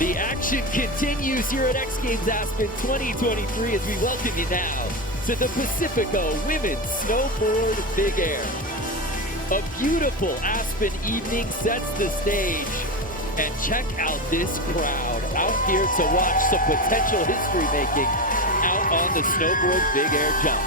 The action continues here at X Games Aspen 2023 as we welcome you now to the Pacifico Women's Snowboard Big Air. A beautiful Aspen evening sets the stage. And check out this crowd out here to watch some potential history making out on the Snowboard Big Air jump.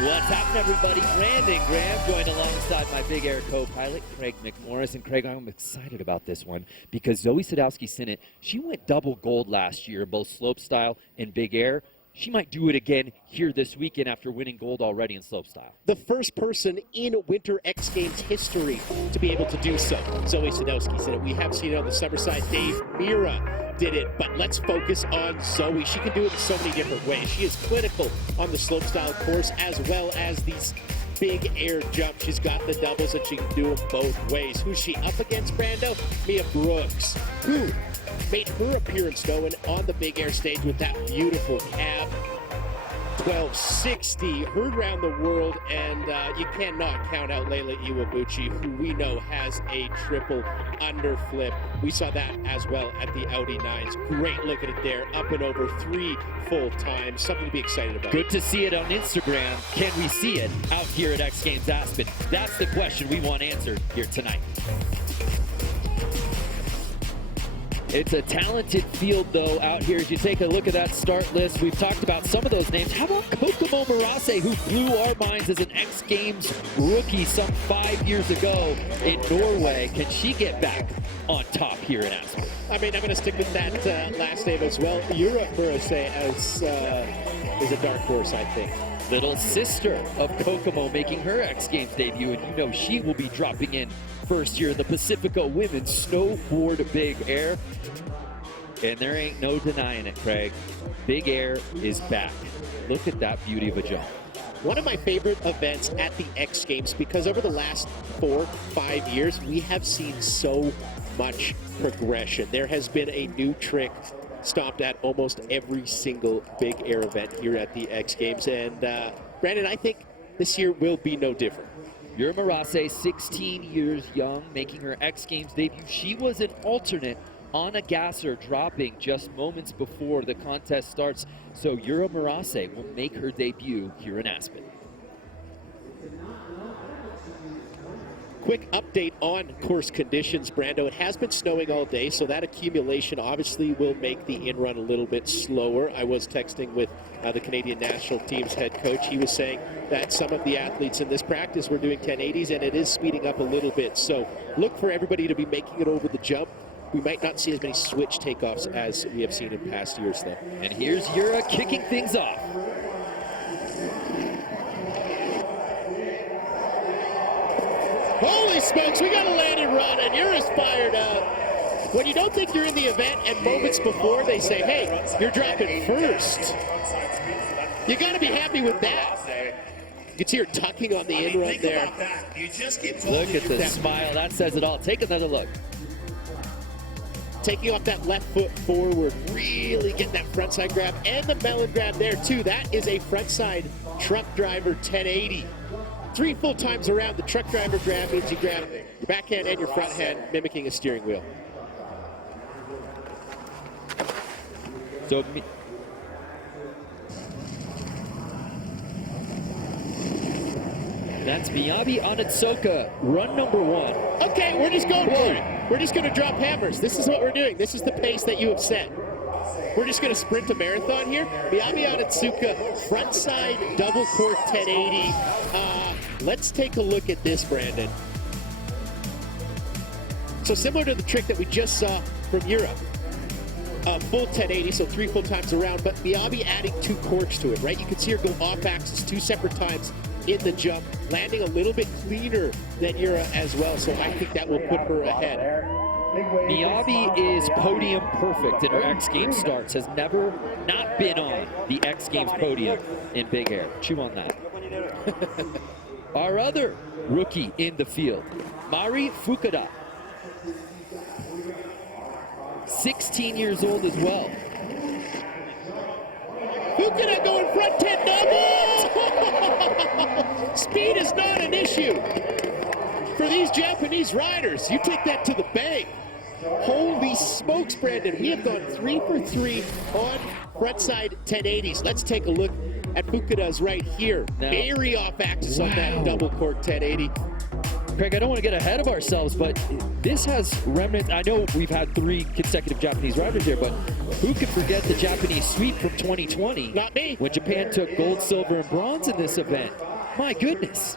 What's happening, everybody? Brandon Graham joined alongside my Big Air co-pilot, Craig McMorris. And Craig, I'm excited about this one because Zoe Sadowski-Synnott, she went double gold last year, both slopestyle and Big Air. She might do it again here this weekend after winning gold already in slopestyle. The first person in Winter X Games history to be able to do so, Zoe Sadowski-Synnott. We have seen it on the summer side. Dave Mira did it, but let's focus on Zoe. She can do it in so many different ways. She is clinical on the slopestyle course as well as these big air jumps. She's got the doubles and she can do them both ways. Who's she up against, Brando? Mia Brooks, who made her appearance going on the big air stage with that beautiful cab 1260, heard around the world, and you cannot count out Leila Iwabuchi, who we know has a triple underflip. We saw that as well at the Audi 9s. Great look at it there, up and over 3 full times. Something to be excited about. Good to see it on Instagram. Can we see it out here at X Games Aspen? That's the question we want answered here tonight. It's a talented field, though, out here. As you take a look at that start list, we've talked about some of those names. How about Kokomo Marase, who blew our minds as an X Games rookie some 5 years ago in Norway? Can she get back on top here in Aspen? I mean, I'm going to stick with that last name as well. Yura Marase is a dark horse, I think. Little sister of Kokomo making her X Games debut, and you know she will be dropping in first year, the Pacifico Women's Snowboard Big Air. And there ain't no denying it, Craig. Big Air is back. Look at that beauty of a jump. One of my favorite events at the X Games, because over the last 4-5 years, we have seen so much progression. There has been a new trick stopped at almost every single big air event here at the X Games. And Brandon, I think this year will be no different. Yura Marase, 16 years young, making her X Games debut. She was an alternate on a gasser, dropping just moments before the contest starts. So Yura Marase will make her debut here in Aspen. Quick update on course conditions, Brando. It has been snowing all day, so that accumulation obviously will make the in-run a little bit slower. I was texting with the Canadian national team's head coach. He was saying that some of the athletes in this practice were doing 1080s, and it is speeding up a little bit. So look for everybody to be making it over the jump. We might not see as many switch takeoffs as we have seen in past years, though. And here's Yura kicking things off. Holy smokes, we got a landing run, and Yura's fired up. When you don't think you're in the event, and moments before they say, hey, you're dropping first. You got to be happy with that. You can see her tucking on the in-run there. Look at the smile. That says it all. Take another look. Taking off that left foot forward, really getting that frontside grab, and the melon grab there, too. That is a frontside truck driver 1080. 3 full times around. The truck driver grab means you grab your backhand and your front hand, mimicking a steering wheel. So that's Miyabi Onitsuka, run number 1. Okay, we're just going for it. We're just going to drop hammers. This is what we're doing. This is the pace that you have set. We're just going to sprint a marathon here. Miyabi Onitsuka, frontside double cork 1080. Let's take a look at this, Brandon. So similar to the trick that we just saw from Europe. Full 1080, so 3 full times around, but Miyabi adding 2 corks to it, right? You can see her go off axis 2 separate times in the jump, landing a little bit cleaner than Yura as well, so I think that will put her ahead. Miyabi is podium perfect in her X Games starts, has never not been on the X Games podium in Big Air. Chew on that. Our other rookie in the field, Mari Fukuda. 16 years old as well. Fukuda going front 10 double! Speed is not an issue for these Japanese riders. You take that to the bank. Holy smokes, Brandon. We have gone 3 for 3 on frontside 1080s. Let's take a look at Fukuda's right here. Now, very off axis on that double cork 1080. Craig, I don't want to get ahead of ourselves, but this has remnants. I know we've had 3 consecutive Japanese riders here, but who could forget the Japanese sweep from 2020? Not me. When Japan took gold, silver, and bronze in this event. My goodness.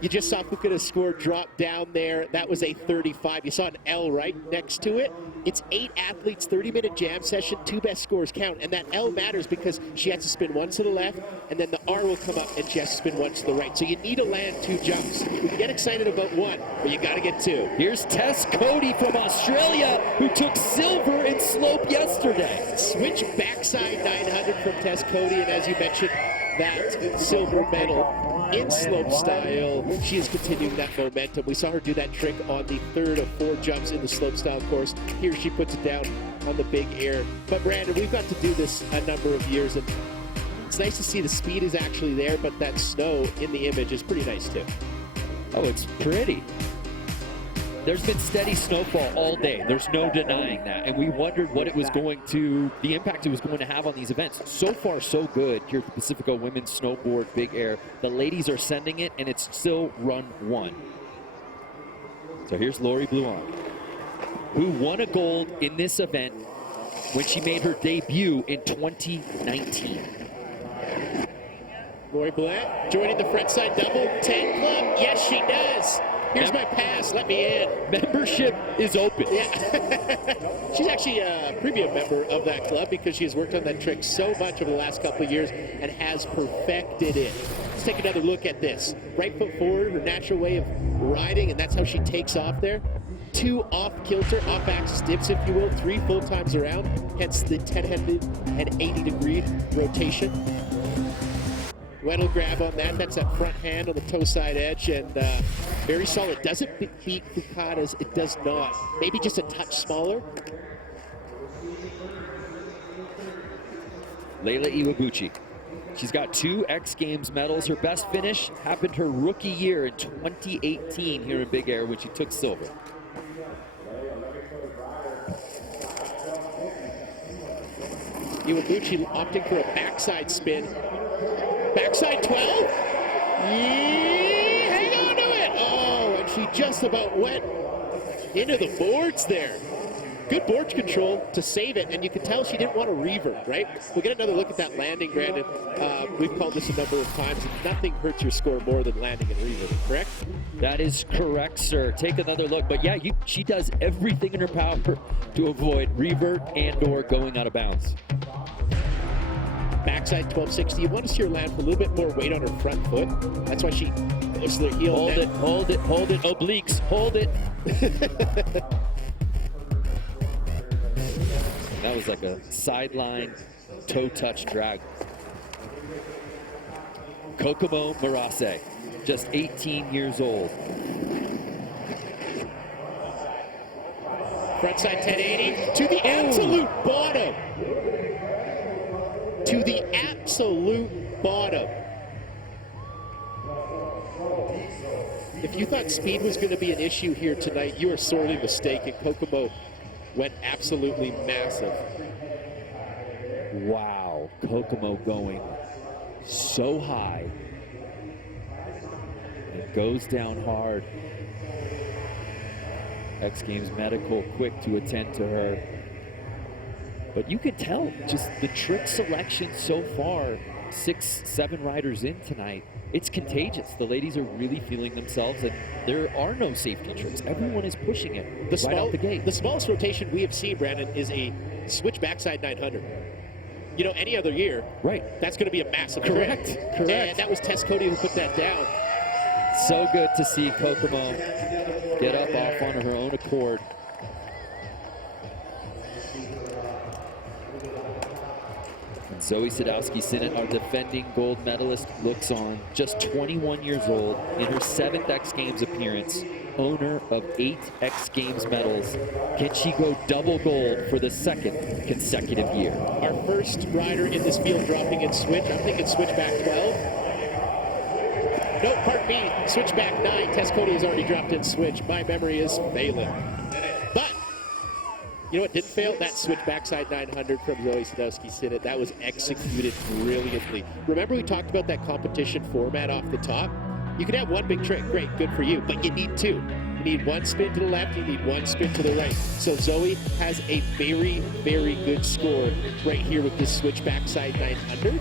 You just saw Fukuda's score drop down there. That was a 35. You saw an L right next to it. It's 8 athletes, 30-minute jam session, 2 best scores count. And that L matters because she has to spin 1 to the left, and then the R will come up and she has to spin 1 to the right. So you need to land 2 jumps. We can get excited about 1, but you got to get 2. Here's Tess Cody from Australia, who took silver in slope yesterday. Switch backside 900 from Tess Cody, and as you mentioned, that silver medal in slope style. She is continuing that momentum. We saw her do that trick on the 3rd of 4 jumps in the slope style course. Here she puts it down on the big air. But Brandon, we've got to do this a number of years, and it's nice to see the speed is actually there, but that snow in the image is pretty nice too. Oh, it's pretty. There's been steady snowfall all day. There's no denying that. And we wondered what it was going to, the impact it was going to have on these events. So far, so good here at the Pacifico Women's Snowboard Big Air. The ladies are sending it, and it's still run 1. So here's Lori Bluon, who won a gold in this event when she made her debut in 2019. Lori Bluon joining the frontside double 10 club. Yes, she does. Here's my pass, let me in. Membership is open. Yeah. She's actually a premium member of that club because she has worked on that trick so much over the last couple of years and has perfected it. Let's take another look at this. Right foot forward, her natural way of riding, and that's how she takes off there. 2 off-kilter, off-axis dips, if you will, 3 full times around, hence the 10-handed and 80-degree rotation. Weddle grab on that. That's that front hand on the toe side edge, and very solid. Does it beat Fukuda's? It does not. Maybe just a touch smaller. Leila Iwabuchi. She's got 2 X Games medals. Her best finish happened her rookie year in 2018 here in Big Air when she took silver. Iwabuchi opting for a backside spin. Backside 12. Hang on to it. Oh, and she just about went into the boards there. Good board control to save it, and you can tell she didn't want to revert, right? We'll get another look at that landing, Brandon. We've called this a number of times, and nothing hurts your score more than landing and reverting, correct? That is correct, sir. Take another look. But yeah, she does everything in her power to avoid revert and or going out of bounds. Backside 1260. You want to see her land with a little bit more weight on her front foot. That's why she goes to the heel. Hold it, hold it, hold it. Obliques, hold it. That was like a sideline toe touch drag. Kokomo Murase, just 18 years old. Frontside 1080 to the absolute bottom. To the absolute bottom. If you thought speed was going to be an issue here tonight, you are sorely mistaken. Kokomo went absolutely massive. Wow, Kokomo going so high. It goes down hard. X Games Medical quick to attend to her. But you can tell just the trick selection so far, 6, 7 riders in tonight, it's contagious. The ladies are really feeling themselves, and there are no safety tricks. Everyone is pushing it right out the gate. The smallest rotation we have seen, Brandon, is a switch backside 900. You know, any other year, right? That's going to be a massive Correct. trick. Correct. And that was Tess Cody who put that down. So good to see Kokomo get up off on her own accord. And Zoe Sadowski-Synnott, our defending gold medalist, looks on, just 21 years old, in her 7th X Games appearance, owner of 8 X Games medals. Can she go double gold for the 2nd consecutive year? Our first rider in this field dropping in switch. I'm thinking switchback 12. No, pardon me, switchback 9. Tess Cody has already dropped in switch. My memory is failing. You know what didn't fail? That switch backside 900 from Zoe Sadowski-Synnott. That was executed brilliantly. Remember we talked about that competition format off the top? You can have one big trick, great, good for you, but you need two. You need one spin to the left, you need one spin to the right. So Zoe has a very, very good score right here with this switch backside 900.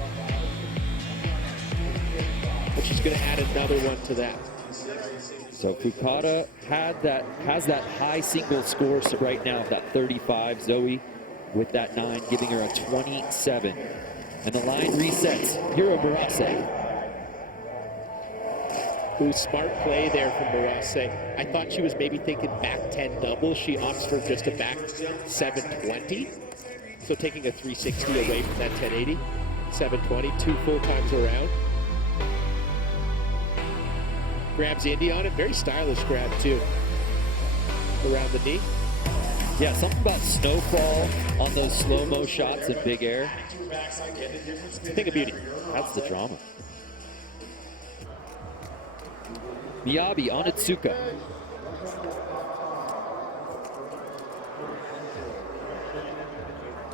But she's gonna add another one to that. So Fukada has that high single score right now, that 35. Zoe with that 9, giving her a 27. And the line resets. Hiro Barase. Ooh, smart play there from Barase. I thought she was maybe thinking back 10 double. She opts for just a back 720. So taking a 360 away from that 1080. 720, 2 full times around. Grabs Indy on it. Very stylish grab, too. Around the knee. Yeah, something about snowfall on those slow-mo shots in big air. Thing of beauty. That's the drama. Miyabi on Itsuka.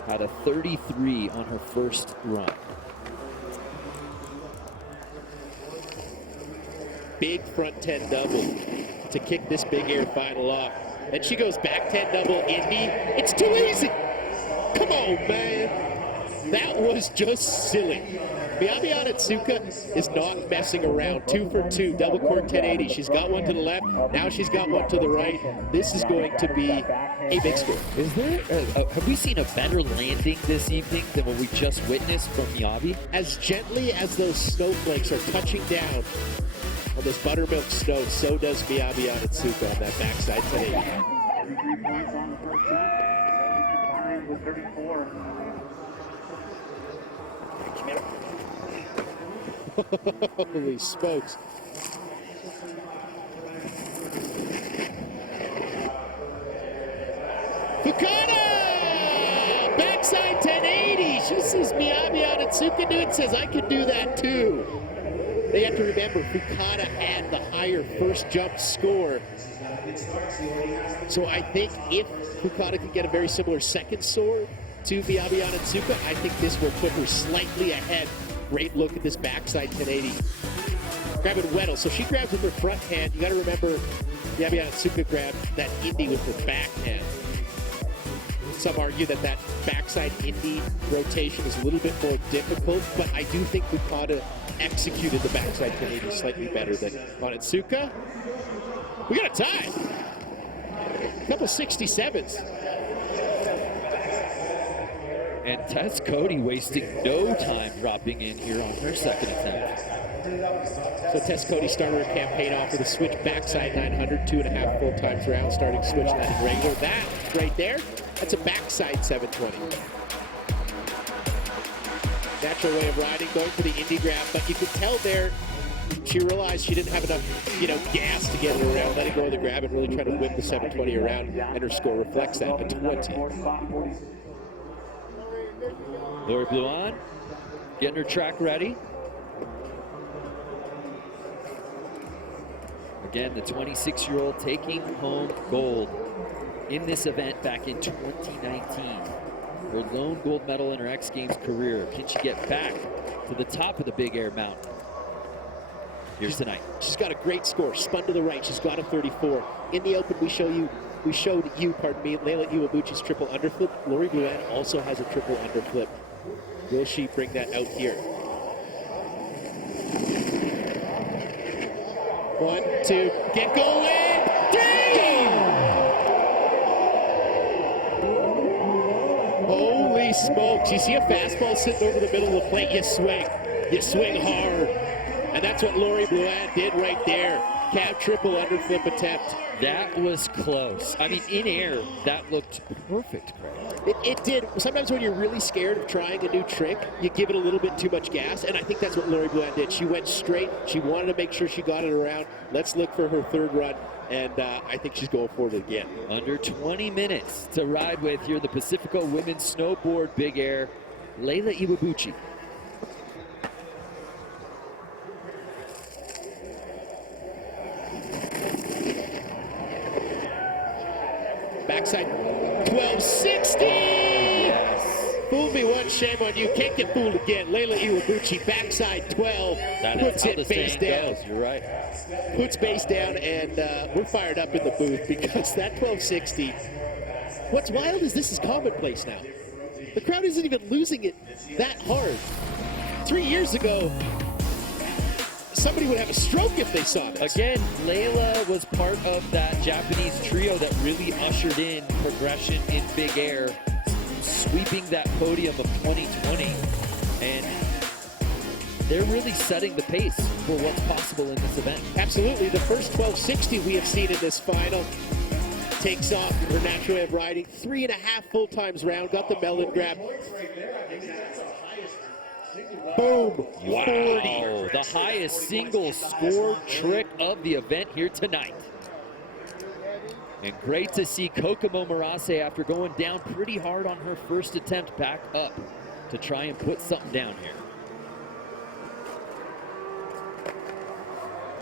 Had a 33 on her first run. Big front 10 double to kick this big air final off. And she goes back 10 double Indy. It's too easy. Come on, man. That was just silly. Miyabi Onitsuka is not messing around. 2 for 2, double cork 1080. She's got one to the left. Now she's got one to the right. This is going to be a big score. Is there, have we seen a better landing this evening than what we just witnessed from Miyabi? As gently as those snowflakes are touching down on this buttermilk snow, so does Miyabi Onitsuka on that backside 1080. Holy smokes. Fukada! Backside 1080. She sees Miyabi Onitsuka do it, says, I can do that too. They have to remember, Fukada had the higher first jump score. So I think if Fukada can get a very similar second score to Miyabi Onitsuka, I think this will put her slightly ahead. Great look at this backside 1080. Grab it Weddle. So she grabs with her front hand. You got to remember, Miyabi Onitsuka grabbed that Indy with her back hand. Some argue that that backside Indy rotation is a little bit more difficult, but I do think Fukada executed the backside 1080 slightly better than Onitsuka. We got a tie. A couple 67s. And Tess Cody wasting no time dropping in here on her second attempt. So Tess Cody started her campaign off with a switch backside 900, 2.5 full times around, starting switch landing regular. That right there, that's a backside 720. Natural way of riding, going for the Indy grab, but you could tell there she realized she didn't have enough, gas to get it around, letting go of the grab and really try to whip the 720 around, and her score reflects that, a 20. Lori Bluan getting her track ready. Again, the 26-year-old taking home gold in this event back in 2019. Her lone gold medal in her X Games career. Can she get back to the top of the Big Air Mountain? Here's tonight. She's got a great score. Spun to the right. She's got a 34. In the open, we showed you, Leila Iwabuchi's triple underflip. Lori Bluan also has a triple underflip. Will she bring that out here? 1, 2, get going! Damn! Holy smokes. You see a fastball sitting over the middle of the plate, you swing. You swing hard. And that's what Lori Bluan did right there. Cab triple underflip attempt. That was close. I mean, in air, that looked perfect, Craig. It did. Sometimes when you're really scared of trying a new trick, you give it a little bit too much gas, and I think that's what Lori Bluan did. She went straight. She wanted to make sure she got it around. Let's look for her third run, and I think she's going for it again. Under 20 minutes to ride with here, the Pacifico Women's Snowboard Big Air, Leila Iwabuchi. Backside 1260! Yes. Fool me once, shame on you. Can't get fooled again. Layla Iwabuchi, backside 12. That puts is how it the face saying down. goes. You're right. Puts base down, and we're fired up in the booth because that 1260. What's wild is this is commonplace now. The crowd isn't even losing it that hard. 3 years ago, somebody would have a stroke if they saw this. Again, Layla was part of that Japanese trio that really ushered in progression in big air, sweeping that podium of 2020. And they're really setting the pace for what's possible in this event. Absolutely. The first 1260 we have seen in this final takes off her natural way of riding. 3.5 full times round. Got the melon grab. Boom. Wow. 40. The highest single score trick of the event here tonight. And great to see Kokomo Murase, after going down pretty hard on her first attempt, back up to try and put something down here.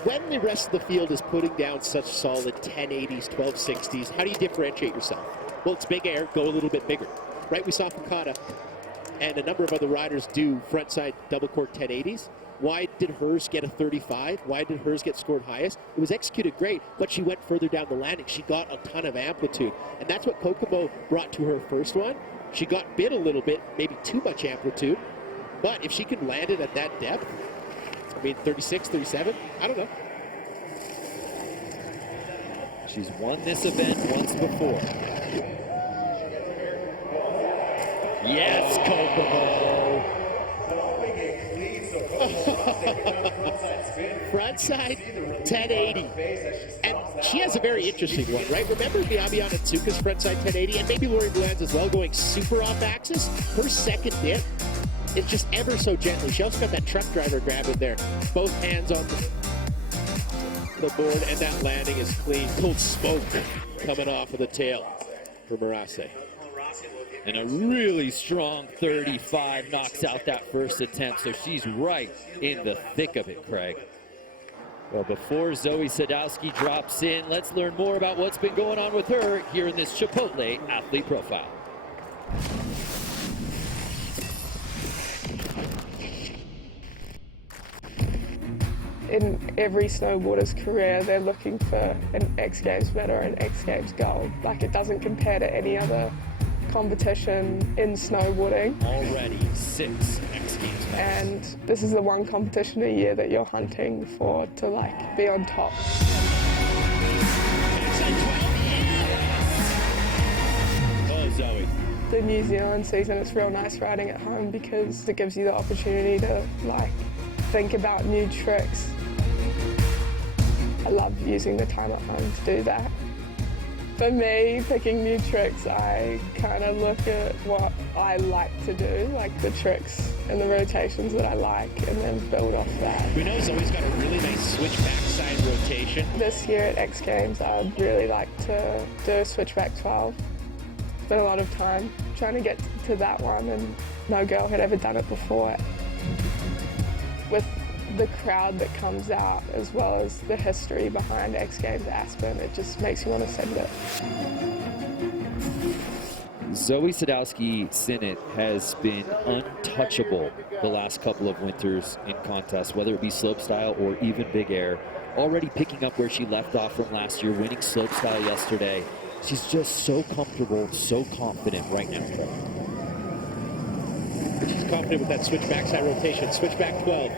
When the rest of the field is putting down such solid 1080s, 1260s, how do you differentiate yourself? Well, it's big air, go a little bit bigger. Right, we saw Fakata and a number of other riders do frontside double cork 1080s. Why did hers get a 35? Why did hers get scored highest? It was executed great, but she went further down the landing. She got a ton of amplitude, and that's what Kokomo brought to her first one. She got bit a little bit, maybe too much amplitude, but if she could land it at that depth, I mean, 36, 37, I don't know. She's won this event once before. Yes, Kokomo. Frontside 1080. And she has a very interesting one, right? Remember Miyabi Onitsuka's frontside 1080, and maybe Lori Bland's as well, going super off axis? Her second dip, it's just ever so gently. She also got that truck driver grab in there. Both hands on the board, and that landing is clean. Cold smoke coming off of the tail for Murase. And a really strong 35 knocks out that first attempt, so she's right in the thick of it, Craig. Well, before Zoe Sadowski drops in, let's learn more about what's been going on with her here in this Chipotle Athlete Profile. In every snowboarder's career, they're looking for an X Games medal or an X Games gold. Like, it doesn't compare to any other competition in snowboarding. Already 6 X Games medals. And this is the one competition a year that you're hunting for to, like, be on top. Oh, Zoe. The New Zealand season, it's real nice riding at home because it gives you the opportunity to, like, think about new tricks. I love using the time at home to do that. For me, picking new tricks, I kind of look at what I like to do, like the tricks and the rotations that I like, and then build off that. We know Zoe's got a really nice switch backside rotation. This year at X Games, I'd really like to do a switchback 12. Spent a lot of time trying to get to that one, and no girl had ever done it before. With the crowd that comes out, as well as the history behind X Games Aspen, it just makes you want to send it. Zoe Sadowski-Synnott has been untouchable the last couple of winters in contests, whether it be slopestyle or even big air. Already picking up where she left off from last year, winning slopestyle yesterday. She's just so comfortable, so confident right now. She's confident with that switch backside rotation. Switch back 12.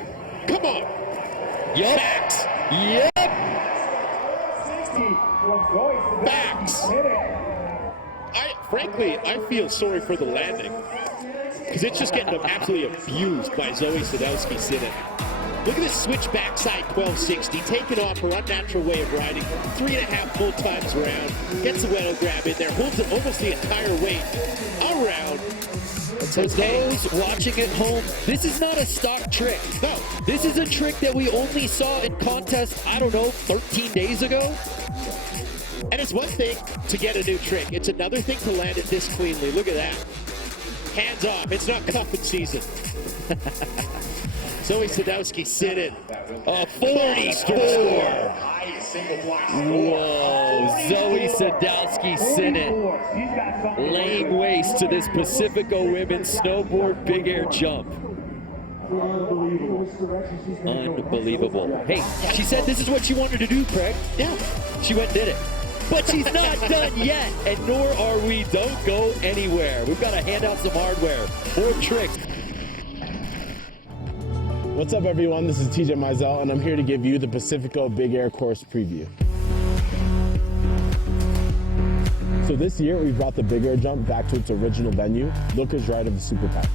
Come on! Yep. Backs! Yep! Backs! Frankly, I feel sorry for the landing, because it's just getting absolutely abused by Zoe Sadowski-Synnott. Look at this switch backside 1260, taking off her unnatural way of riding, 3.5 full times around, gets the whale grab in there, holds it almost the entire weight around. For those watching at home, this is not a stock trick. No. This is a trick that we only saw in contests, I don't know, 13 days ago. And it's one thing to get a new trick. It's another thing to land it this cleanly. Look at that. Hands off. It's not cuffing season. Zoe Sadowski-Synnott. A 44. Whoa, Zoe Sadowski-Synnott laying waste to this Pacifico women's snowboard big air jump. Unbelievable. Hey, she said this is what she wanted to do, Craig. Yeah. She went and did it. But she's not done yet, and nor are we. Don't go anywhere. We've got to hand out some hardware, more tricks. What's up, everyone? This is TJ Mizell, and I'm here to give you the Pacifico Big Air course preview. So this year, we brought the Big Air jump back to its original venue, Lucas Right of the Super Pipe.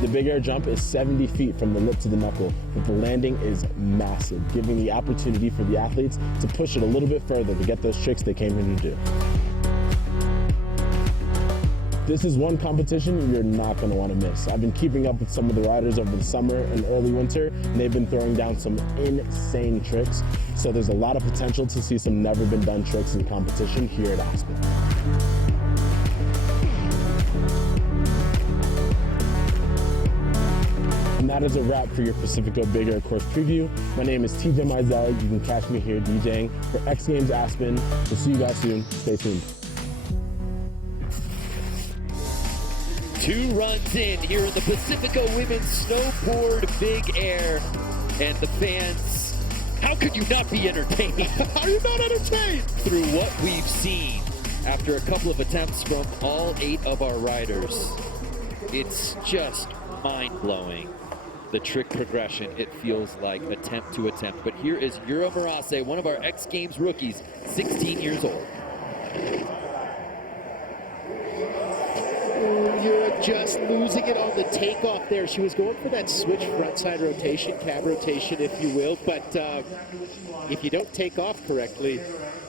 The Big Air jump is 70 feet from the lip to the knuckle, but the landing is massive, giving the opportunity for the athletes to push it a little bit further to get those tricks they came here to do. This is one competition you're not going to want to miss. I've been keeping up with some of the riders over the summer and early winter, and they've been throwing down some insane tricks. So there's a lot of potential to see some never been done tricks in competition here at Aspen. And that is a wrap for your Pacifico Big Air course preview. My name is TJ Mizell. You can catch me here DJing for X Games Aspen. We'll see you guys soon. Stay tuned. 2 runs in here in the Pacifico Women's Snowboard Big Air. And the fans, how could you not be entertained? How are you not entertained? Through what we've seen after a couple of attempts from all 8 of our riders. It's just mind-blowing. The trick progression, it feels like attempt to attempt. But here is Yura Marase, one of our X Games rookies, 16 years old. You're just losing it on the takeoff there. She was going for that switch frontside rotation, cab rotation, if you will. But if you don't take off correctly,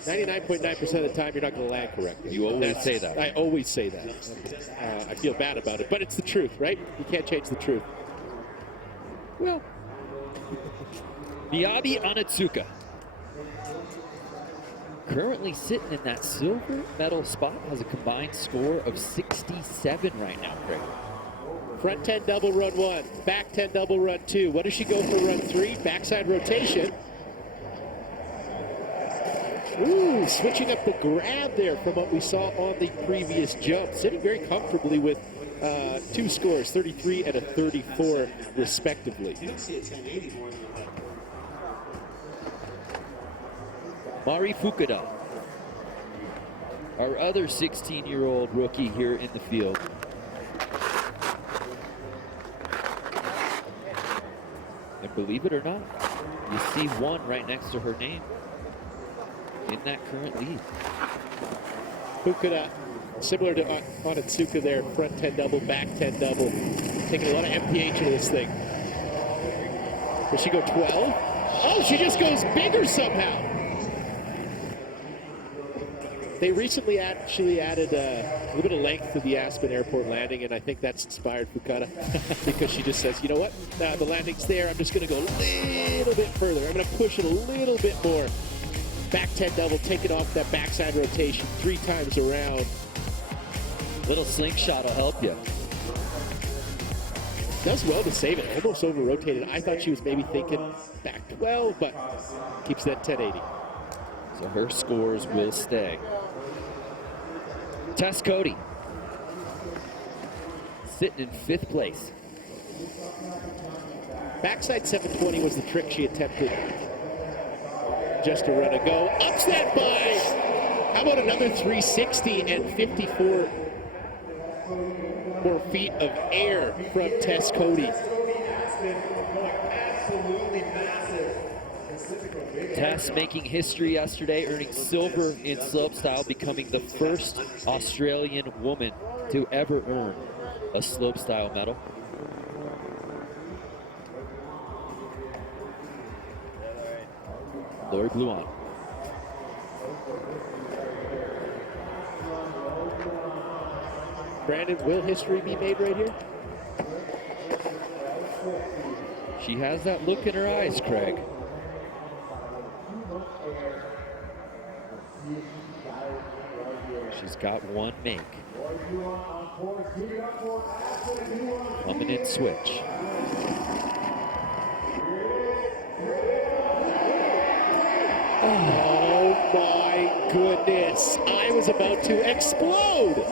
99.9% of the time, you're not going to land correctly. You always say that. I always say that. I feel bad about it, but it's the truth, right? You can't change the truth. Well, Miyabi Onitsuka, currently sitting in that silver medal spot, has a combined score of 67 right now, Craig. front 10 double run 1, back 10 double run 2. What does she go for run 3? Backside rotation. Ooh, switching up the grab there from what we saw on the previous jump. Sitting very comfortably with 2 scores, 33 and a 34, respectively. Mari Fukuda, our other 16-year-old rookie here in the field. And believe it or not, you see 1 right next to her name in that current lead. Fukuda, similar to Onitsuka there, front 10 double, back 10 double. Taking a lot of MPH into this thing. Does she go 12? Oh, she just goes bigger somehow. They recently actually added a little bit of length to the Aspen Airport landing, and I think that's inspired Fukuda because she just says, you know what, the landing's there, I'm just going to go a little bit further. I'm going to push it a little bit more. Back 10 double, take it off that backside rotation 3 times around. Little slingshot will help you. Does well to save it, almost over-rotated. I thought she was maybe thinking back 12, but keeps that 1080. So her scores will stay. Tess Cody, sitting in 5th place. Backside 720 was the trick she attempted just a run ago. Ups that by, how about another 360 and 54 more feet of air from Tess Cody. Tess making history yesterday, earning silver in slopestyle, becoming the first Australian woman to ever earn a slopestyle medal. Lori Bluon. Brandon, will history be made right here? She has that look in her eyes, Craig. She's got one make. Coming in switch. goodness. I was about to explode.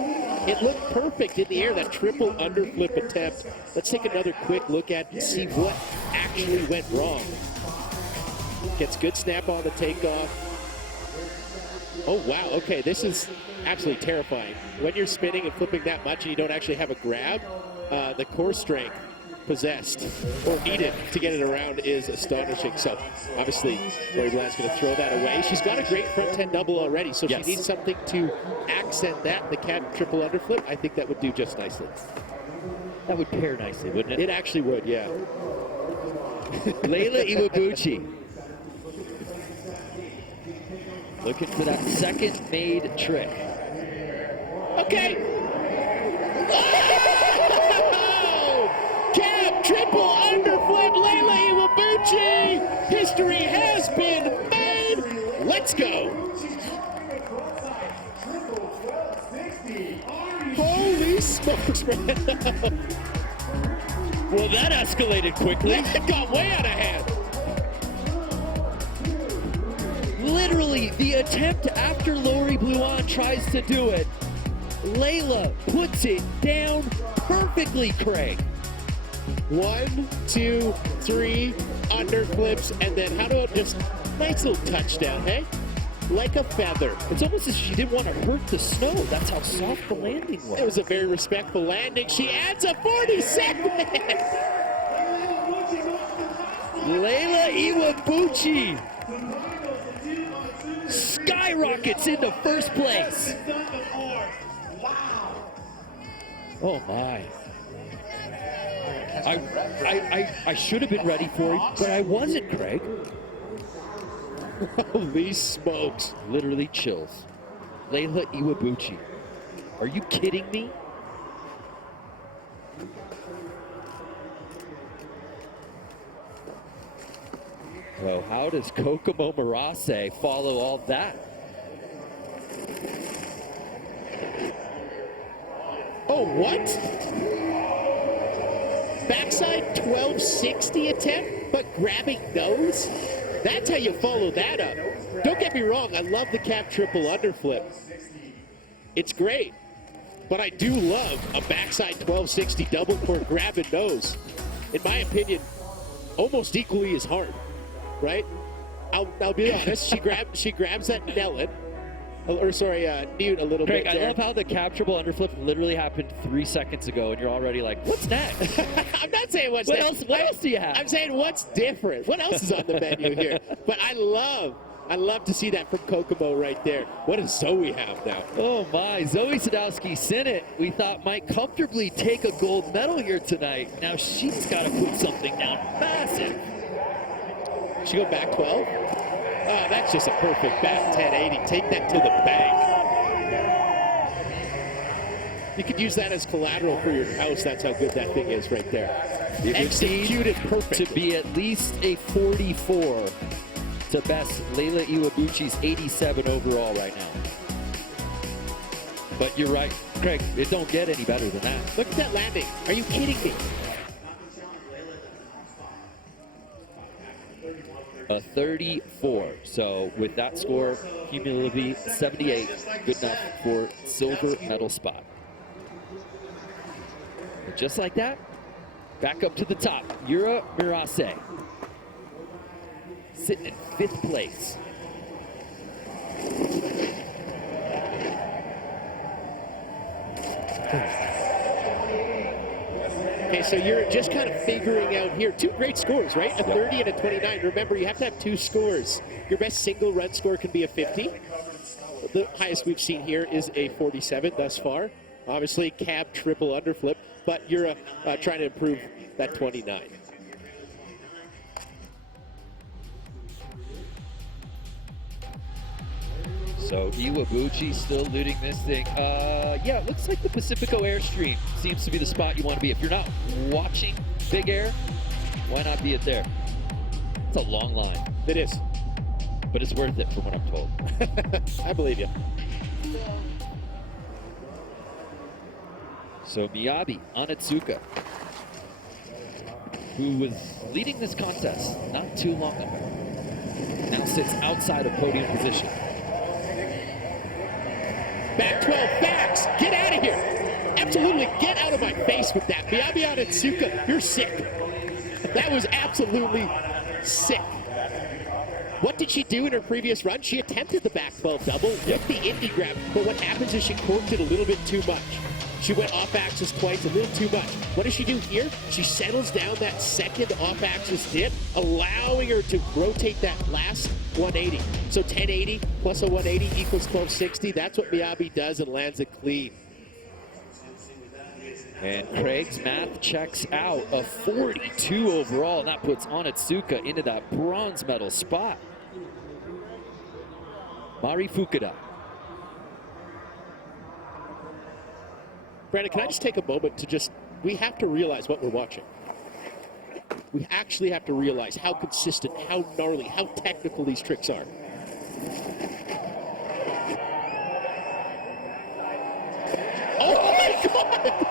It looked perfect in the air, that triple underflip attempt. Let's take another quick look at and see what actually went wrong. Gets good snap on the takeoff. Oh, wow. Okay, this is absolutely terrifying. When you're spinning and flipping that much and you don't actually have a grab, the core strength possessed or needed to get it around is astonishing. So obviously Lori Bland's going to throw that away. She's got a great front 10 double already, so Yes. she needs something to accent that. The cab triple underflip, I think that would do just nicely. That would pair nicely, wouldn't it? It actually would, yeah. Leila Iwabuchi. Looking for that second made trick. Okay. Oh! Cab triple underflip, Leila Iwabuchi. History has been made. Let's go. Holy smokes, man. Well, that escalated quickly. That got way out of hand. Literally, the attempt after Lori Bluan tries to do it, Leila puts it down perfectly, Craig. 1, 2, 3 underflips, and then how about just nice little touchdown, hey? Like a feather. It's almost as if she didn't want to hurt the snow. That's how soft the landing was. It was a very respectful landing. She adds a 42nd. Leila Iwabuchi skyrockets into first place. Oh my. I should have been ready for it, but I wasn't, Craig. Holy smokes. Literally chills. Leila Iwabuchi. Are you kidding me? So how does Kokomo Marase follow all that? Oh, what? Backside 1260 attempt, but grabbing those? That's how you follow that up. Don't get me wrong, I love the cab triple underflip. It's great, but I do love a backside 1260 double cork grabbing those. In my opinion, almost equally as hard, right? I'll be honest, she grabs that Newt a little Craig, bit I there. love how the cab triple underflip literally happened 3 seconds ago, and you're already like, what's next? I'm not saying what's What next. else do you have? I'm saying what's different. What else is on the menu here? But I love to see that from Kokomo right there. What does Zoe have now? Oh my, Zoe Sadowski-Synnott, we thought might comfortably take a gold medal here tonight. Now she's got to put something down massive. She go back 12? Oh, that's just a perfect back 1080. Take that to the bank. You could use that as collateral for your house. That's how good that thing is right there. Executed perfect. To be at least a 44 to best Leila Iwabuchi's 87 overall right now. But you're right, Craig, it don't get any better than that. Look at that landing. Are you kidding me? A 34. So with that score, cumulatively 78, good enough for silver medal spot. And just like that, back up to the top, Yura Mirase, sitting in 5th place. Okay, so you're just kind of figuring out here. 2 great scores, right? A 30 and a 29. Remember, you have to have 2 scores. Your best single run score can be a 50. The highest we've seen here is a 47 thus far. Obviously, cab triple underflip, but you're trying to improve that 29. So Iwabuchi still looting this thing. Yeah, it looks like the Pacifico Airstream seems to be the spot you want to be. If you're not watching Big Air, why not be it there? It's a long line. It is. But it's worth it from what I'm told. I believe you. So Miyabi Onitsuka, who was leading this contest not too long ago, now sits outside of podium position. Back 12 backs. Get out of here. Absolutely get out of my face with that. Miyabi Onitsuka, you're sick. That was absolutely sick. What did she do in her previous run? She attempted the back 12 double with the indie grab, but what happens is she corked it a little bit too much. She went off axis twice, a little too much. What does she do here? She settles down that second off axis dip, allowing her to rotate that last 180. So 1080 plus a 180 equals 1260. That's what Miyabi does and lands it clean. And Craig's math checks out, a 42 overall, and that puts Onitsuka into that bronze medal spot. Mari Fukuda. Brandon, can I just take a moment to we have to realize what we're watching. We actually have to realize how consistent, how gnarly, how technical these tricks are. Oh my God!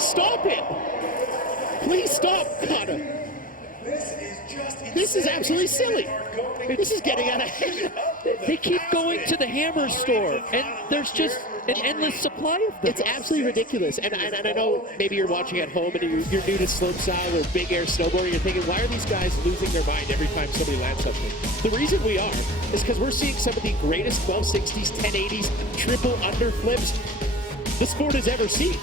Stop it! Please stop, Connor. This is absolutely silly. This is getting out of hand. They keep going to the hammer store, and there's just an endless supply of them. It's absolutely ridiculous. And I know maybe you're watching at home and you're new to slopestyle or big air snowboarding. You're thinking, why are these guys losing their mind every time somebody lands something? The reason we are is because we're seeing some of the greatest 1260s, 1080s, triple under flips the sport has ever seen.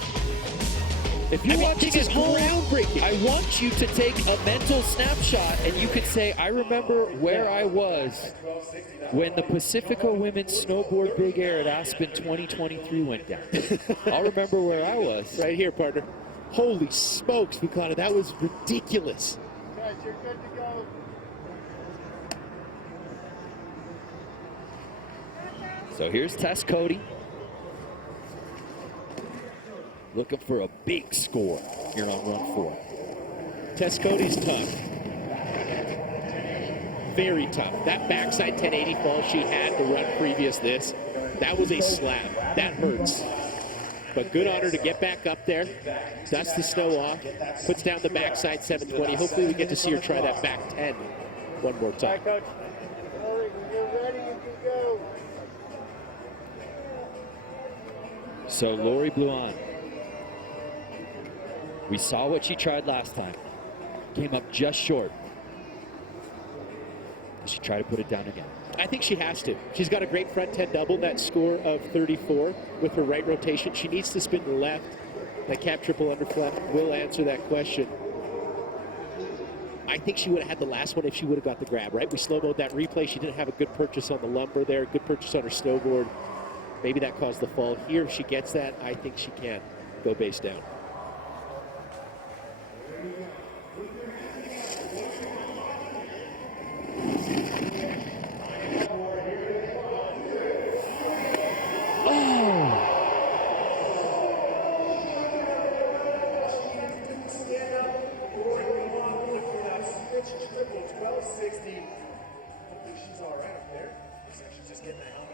If you're watching this is at home, groundbreaking. I want you to take a mental snapshot and you could say, I remember where I was when the Pacifico Women's Snowboard Big Air at Aspen 2023 went down. I'll remember where I was. Right here, partner. Holy smokes, Bukana, that was ridiculous. Guys, you're good to go. So here's Tess Cody. Looking for a big score here on run 4. Tess Cody's tough. Very tough. That backside 1080 fall she had the run previous this, that was a slab. That hurts. But good on her to get back up there, dusts the snow off, puts down the backside 720. Hopefully we get to see her try that back 10 one more time. Coach. Lori, when you're ready, you can go. So Lori Bluan. We saw what she tried last time. Came up just short. Does she try to put it down again? I think she has to. She's got a great front 10 double, that score of 34 with her right rotation. She needs to spin left. That cap triple underflap will answer that question. I think she would have had the last one if she would have got the grab, right? We slow-mode that replay. She didn't have a good purchase on the lumber there, good purchase on her snowboard. Maybe that caused the fall. Here, if she gets that, I think she can go base down.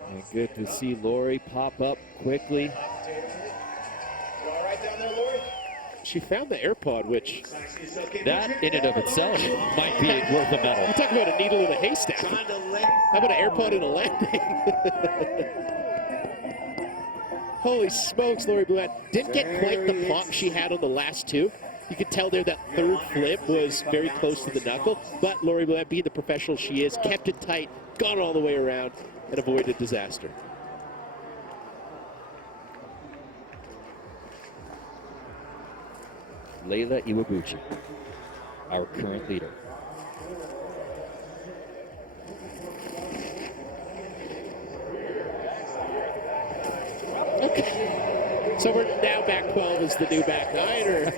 And good to see Lori pop up quickly. She found the AirPod, which... That, in and of itself, might be worth a medal. You talk about a needle in a haystack. How about an AirPod in a landing? Holy smokes, Lori Bluan. Didn't get quite the pop she had on the last two. You could tell there that third flip was very close to the knuckle, but Lori Bluan, being the professional she is, kept it tight, got all the way around, and avoided disaster. Leila Iwabuchi, our current leader. Okay. So we're now back 12 is the new back 9, or?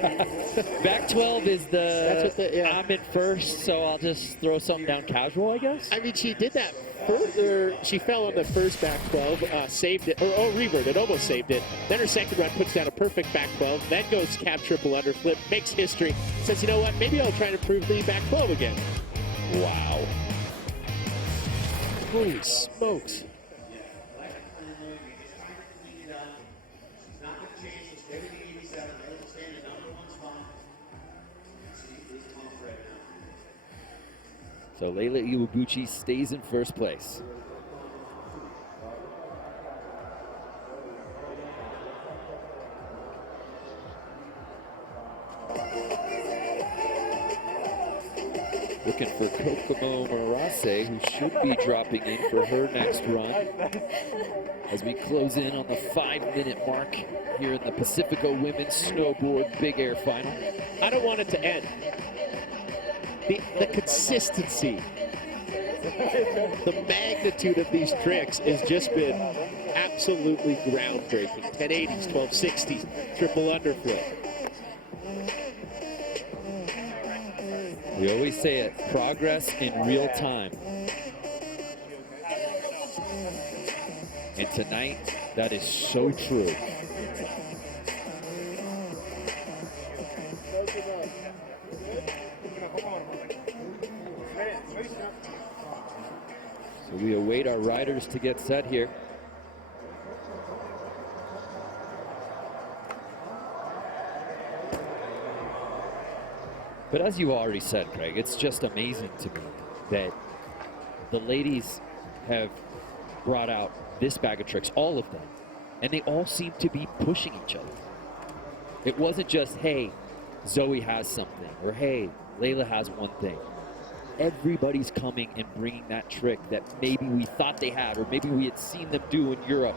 Back 12 is That's what I'm in first, so I'll just throw something down casual, I guess. I mean, she did that further. She fell on the first back 12, saved it, or revert, it almost saved it. Then her second run puts down a perfect back 12, then goes cap triple under flip, makes history, says, you know what, maybe I'll try to improve the back 12 again. Wow. Holy smokes. So Leila Iwabuchi stays in first place. looking for Kokomo Marase, who should be dropping in for her next run. As we close in on the 5-minute mark here in the Pacifico Women's Snowboard Big Air Final. I don't want it to end. The consistency, the magnitude of these tricks has just been absolutely groundbreaking. 1080s, 1260s, triple underflip. We always say it, progress in real time. And tonight, that is so true. So we await our riders to get set here. But as you already said, Craig, it's just amazing to me that the ladies have brought out this bag of tricks, all of them, and they all seem to be pushing each other. It wasn't just, hey, Zoe has something, or hey, Layla has one thing. Everybody's coming and bringing that trick that maybe we thought they had, or maybe we had seen them do in Europe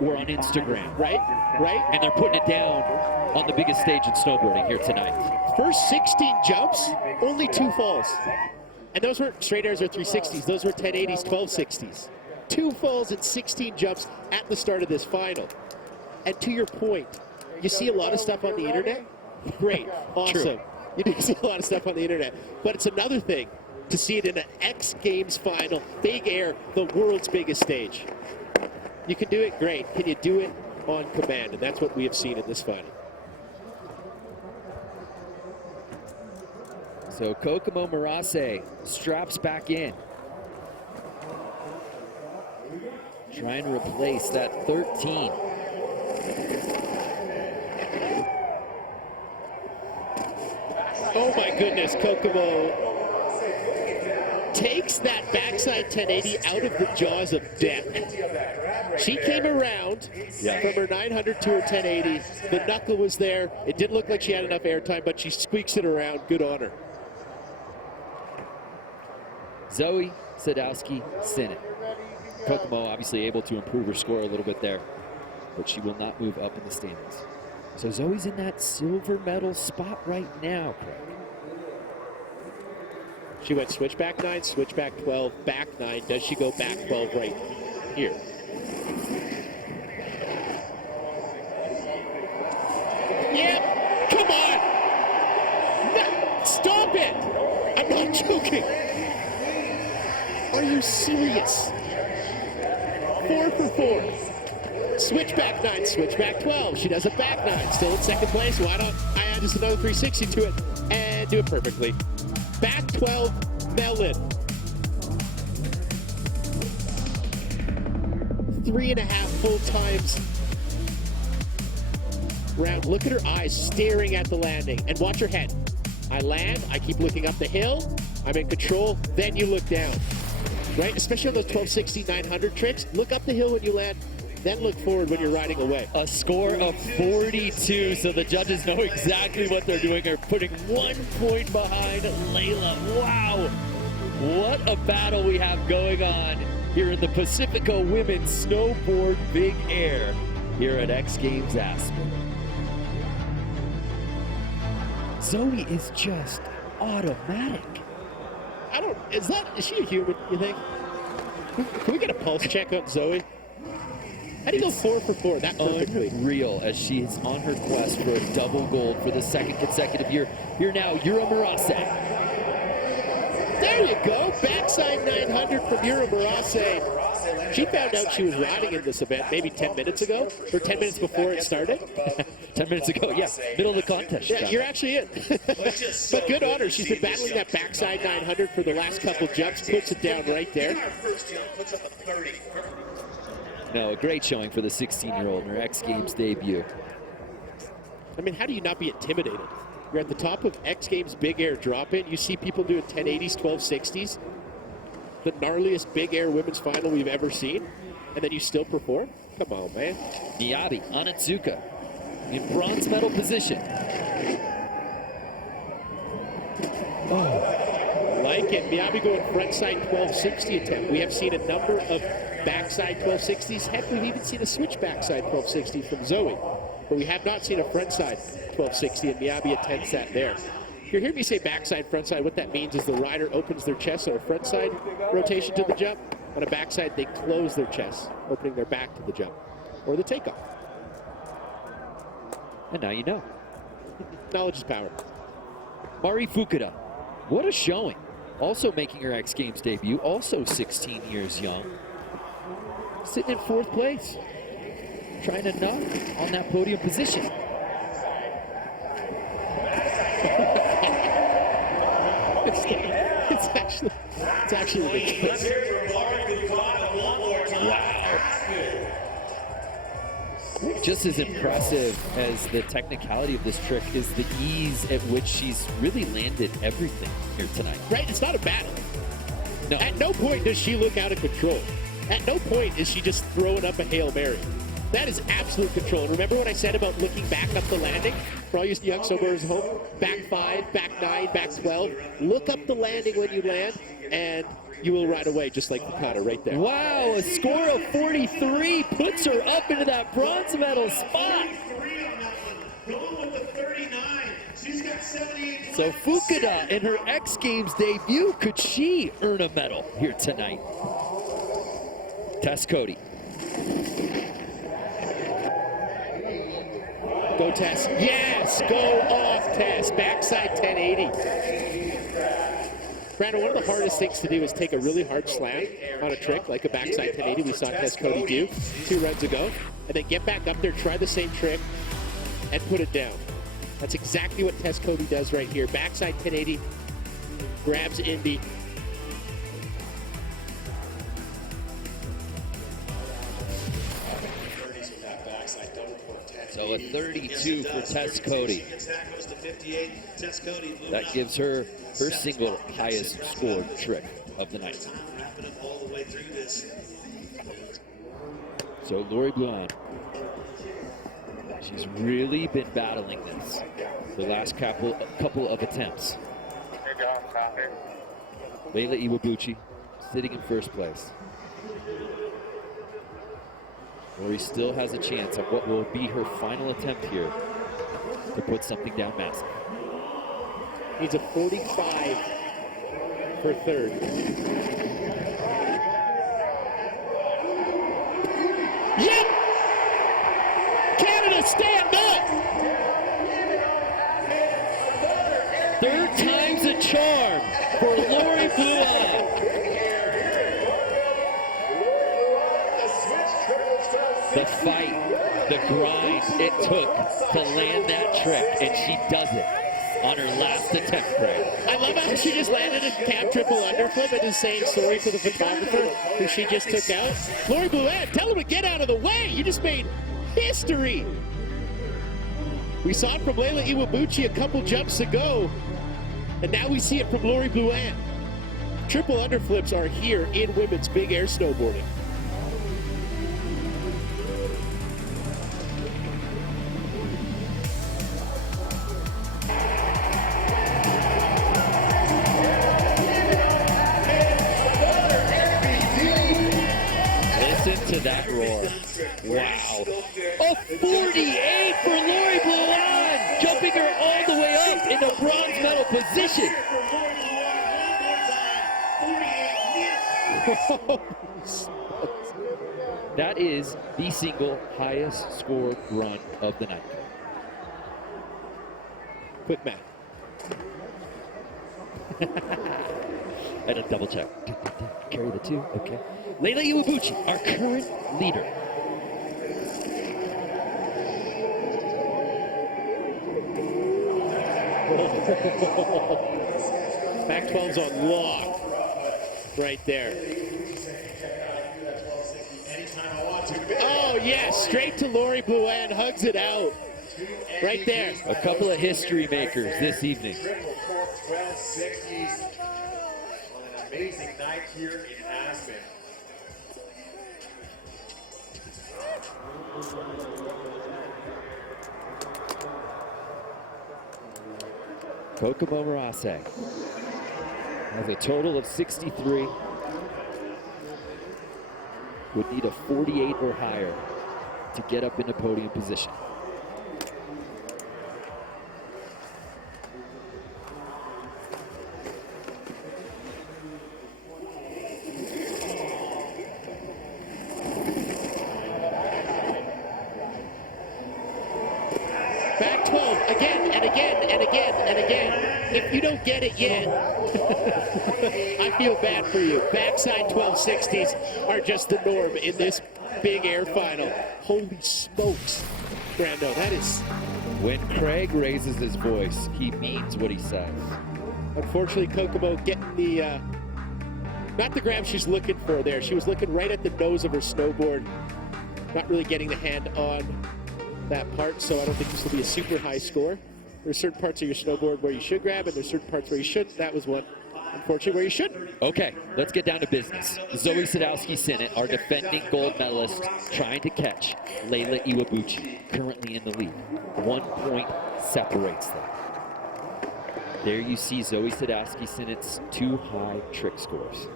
or on Instagram, right? And they're putting it down on the biggest stage in snowboarding here tonight. First 16 jumps, only 2 falls. And those weren't straight airs or 360s, those were 1080s, 1260s. 2 falls and 16 jumps at the start of this final. And to your point, you see a lot of stuff on the internet. Great, awesome. True. You do see a lot of stuff on the internet. But it's another thing to see it in an X Games final, Big Air, the world's biggest stage. You can do it, great. Can you do it on command? And that's what we have seen in this final. So Kokomo Marase straps back in. Trying to replace that 13. Oh my goodness, Kokomo takes that backside 1080 out of the jaws of death. She came around from her 900 to her 1080. The knuckle was there. It didn't look like she had enough airtime, but she squeaks it around. Good on her. Zoe Sadowski-Synnott. Kokomo obviously able to improve her score a little bit there, but she will not move up in the standings. So Zoe's in that silver medal spot right now, Craig. She went switchback 9, switchback 12, back 9. Does she go back 12 right here? Yep, come on! No, stop it! I'm not joking. Are you serious? 4 for 4. Switchback 9, switchback 12. She does a back 9, still in second place. Why don't I add just another 360 to it and do it perfectly? Back 12, melon. 3.5 full times round. Look at her eyes staring at the landing, and watch her head. I land, I keep looking up the hill, I'm in control, then you look down. Right? Especially on those 1260, 900 tricks. Look up the hill when you land, then look forward when you're riding away. A score of 42, so the judges know exactly what they're doing. They're putting 1 point behind Layla. Wow, what a battle we have going on here in the Pacifico Women's Snowboard Big Air here at X Games Aspen. Zoe is just automatic. Is she a human, you think? Can we get a pulse check on Zoe? How do you go 4 for 4 that perfectly? Unreal, as she is on her quest for a double gold for the second consecutive year. Here now, Yura Marase. There you go, backside 900 from Yura Marase. She found out she was riding in this event maybe 10 minutes ago, or 10 minutes before it started. 10 minutes ago, yeah, middle of the contest. Yeah, you're actually in. But good on her. She's been battling that backside 900 for the last couple jumps, puts it down right there. No, a great showing for the 16-year-old in her X Games debut. I mean, how do you not be intimidated? You're at the top of X Games Big Air drop-in. You see people doing 1080s, 1260s. The gnarliest Big Air women's final we've ever seen. And then you still perform? Come on, man. Miyabi Onitsuka in bronze medal position. Oh, second. Miyabi going frontside 1260 attempt. We have seen a number of backside 1260s. Heck, we've even seen a switch backside 1260 from Zoe. But we have not seen a frontside 1260, and Miyabi attempts that there. If you're hearing me say backside, frontside, what that means is the rider opens their chest on a frontside rotation to the jump. On a backside, they close their chest, opening their back to the jump or the takeoff. And now you know. Knowledge is power. Mari Fukuda, what a showing. Also making her X Games debut, also 16 years young. Sitting in 4th place. Trying to knock on that podium position. It's actually ridiculous. Wow. Just as impressive as the technicality of this trick is the ease at which she's really landed everything here tonight. Right, it's not a battle. No. At no point does she look out of control. At no point is she just throwing up a Hail Mary. That is absolute control. And remember what I said about looking back up the landing? For all you young snowboarders at home, back 5, back 9, back 12. Look up the landing when you land, and you will ride away just like Fukuda right there. Wow, a score of 43 puts her up into that bronze medal spot. So Fukuda in her X Games debut, could she earn a medal here tonight? Tess Cody. Go Tess. Yes, go off Tess. Backside 1080. Brandon, one of the hardest things to do is take a really hard slam on a trick like a backside 1080 we saw Tess Cody do 2 runs ago, and then get back up there, try the same trick, and put it down. That's exactly what Tess Cody does right here. Backside 1080, grabs Indy. So a 32 for Tess Cody. That gives her her single highest scored trick of the night. So Lori Bluan, she's really been battling this the last couple of attempts. Leila Iwabuchi sitting in 1st place. Lori still has a chance at what will be her final attempt here to put something down massive. Needs a 45 for 3rd. Yep! Canada, stand up! 3rd time's a charm for Lori Bluan. The fight, the grind it took to land that trick, and she does it on her last attempt, Greg. I love how she just landed a cab triple underflip and is saying sorry to the photographer who she just took out. Lori Bluan, tell him to get out of the way. You just made history. We saw it from Leila Iwabuchi a couple jumps ago, and now we see it from Lori Bluan. Triple underflips are here in women's big air snowboarding. To that roar. Wow. A 48 for Lori Bluan, jumping her all the way up into bronze medal position. That is the single highest scored run of the night. Quick math. And a double check. Carry the 2, okay. Leila Iwabuchi, our current leader. Back 12's on lock. Right there. Oh, yes, straight to Lori Bluan, hugs it out. Right there. A couple of history makers this evening. Amazing night here in Aspen. Kokomo Murase Has a total of 63. Would need a 48 or higher to get up into podium position. Back 12 again and again and again and again. If you don't get it yet, I feel bad for you. Backside 1260s are just the norm in this big air final. Holy smokes, Brando, that is... When Craig raises his voice, he means what he says. Unfortunately, Kokomo getting the, not the grab she's looking for there. She was looking right at the nose of her snowboard, not really getting the hand on that part, so I don't think this will be a super high score. There's certain parts of your snowboard where you should grab, and there's certain parts where you shouldn't. That was one, unfortunately, where you shouldn't. Okay, let's get down to business. Zoe Sadowski-Synnott, our defending gold medalist, trying to catch Layla Iwabuchi, currently in the lead. 1 point separates them. There you see Zoe Sadowski-Synnott's two high trick scores.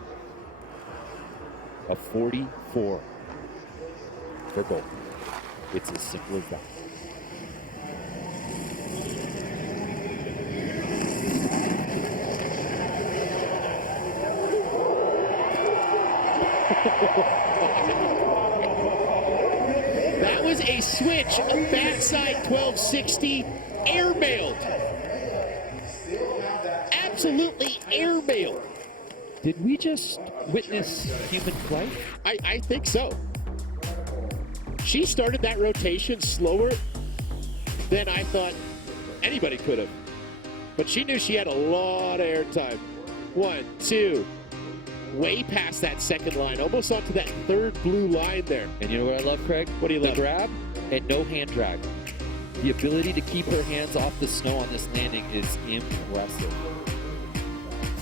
A 44 for gold. It's as simple as that. That was a switch, a backside 1260, airmailed. Absolutely airmailed. Did we just witness human flight? I think so. She started that rotation slower than I thought anybody could have. But she knew she had a lot of air time. 1, 2, way past that second line, almost onto that third blue line there. And you know what I love, Craig? What do you love? The grab and no hand drag. The ability to keep her hands off the snow on this landing is impressive.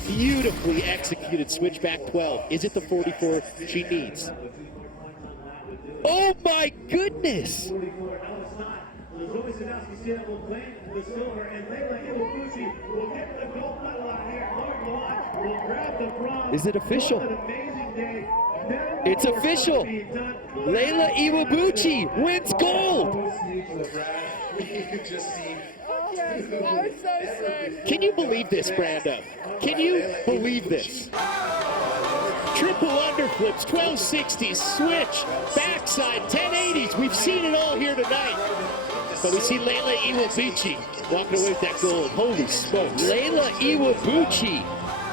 Beautifully executed switchback 12. Is it the 44 she needs? Oh my goodness! Zoe Sadowski-Synnott will claim the silver, and Layla Iwabuchi will get the gold medal out here. Lauren will grab the bronze. Is it official? What an amazing day. It's official. Layla Iwabuchi wins gold. That was so sick. Can you believe this, Brando? Can you believe this? Triple underflips, 1260s, switch, backside, 1080s. We've seen it all here tonight. But we see Layla Iwabuchi walking away with that gold. Holy smokes. Layla Iwabuchi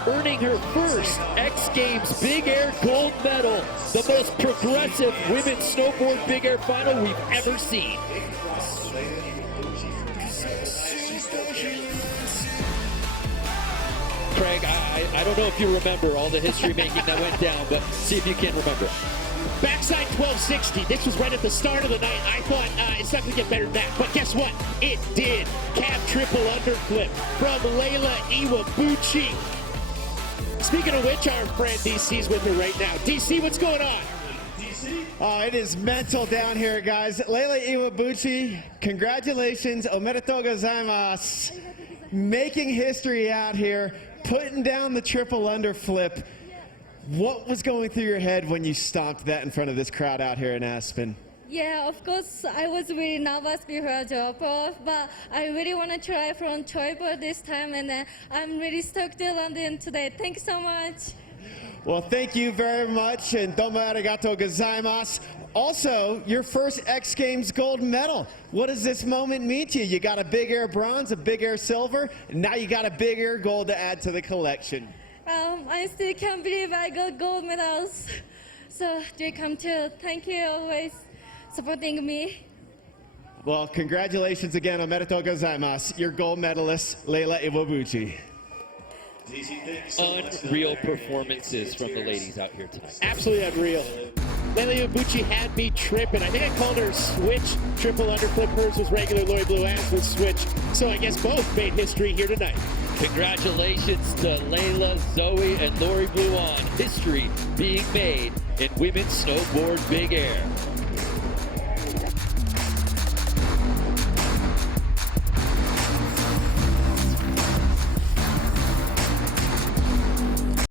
earning her first X Games Big Air gold medal. The most progressive women's snowboard Big Air final we've ever seen. Craig, I don't know if you remember all the history making that went down, but see if you can remember. Backside 1260. This was right at the start of the night. I thought it's not going to get better than that. But guess what? It did. Cab triple underflip from Layla Iwabuchi. Speaking of which, our friend DC's with her right now. DC, what's going on? Oh, it is mental down here, guys. Layla Iwabuchi, congratulations. Omedetou gozaimasu. Making history out here, putting down the triple underflip. What was going through your head when you stomped that in front of this crowd out here in Aspen? Yeah, of course, I was really nervous before jump off, but I really want to try from Choiboard this time, and I'm really stoked to London today. Thanks so much. Well, thank you very much, and domo arigatou gozaimasu. Also, your first X Games gold medal. What does this moment mean to you? You got a Big Air bronze, a Big Air silver, and now you got a Big Air gold to add to the collection. I still can't believe I got gold medals. So, dream come true. Thank you always supporting me. Well, congratulations again, omedetou gozaimasu. Your gold medalist, Layla Iwabuchi. Unreal performances from the ladies out here tonight. Absolutely unreal. Layla Iwabuchi had me tripping. I think I called her switch. Triple underflip. Hers was regular. Lori Blue Anne's was switch. So I guess both made history here tonight. Congratulations to Layla, Zoe, and Lori Blue on history being made in women's snowboard Big Air.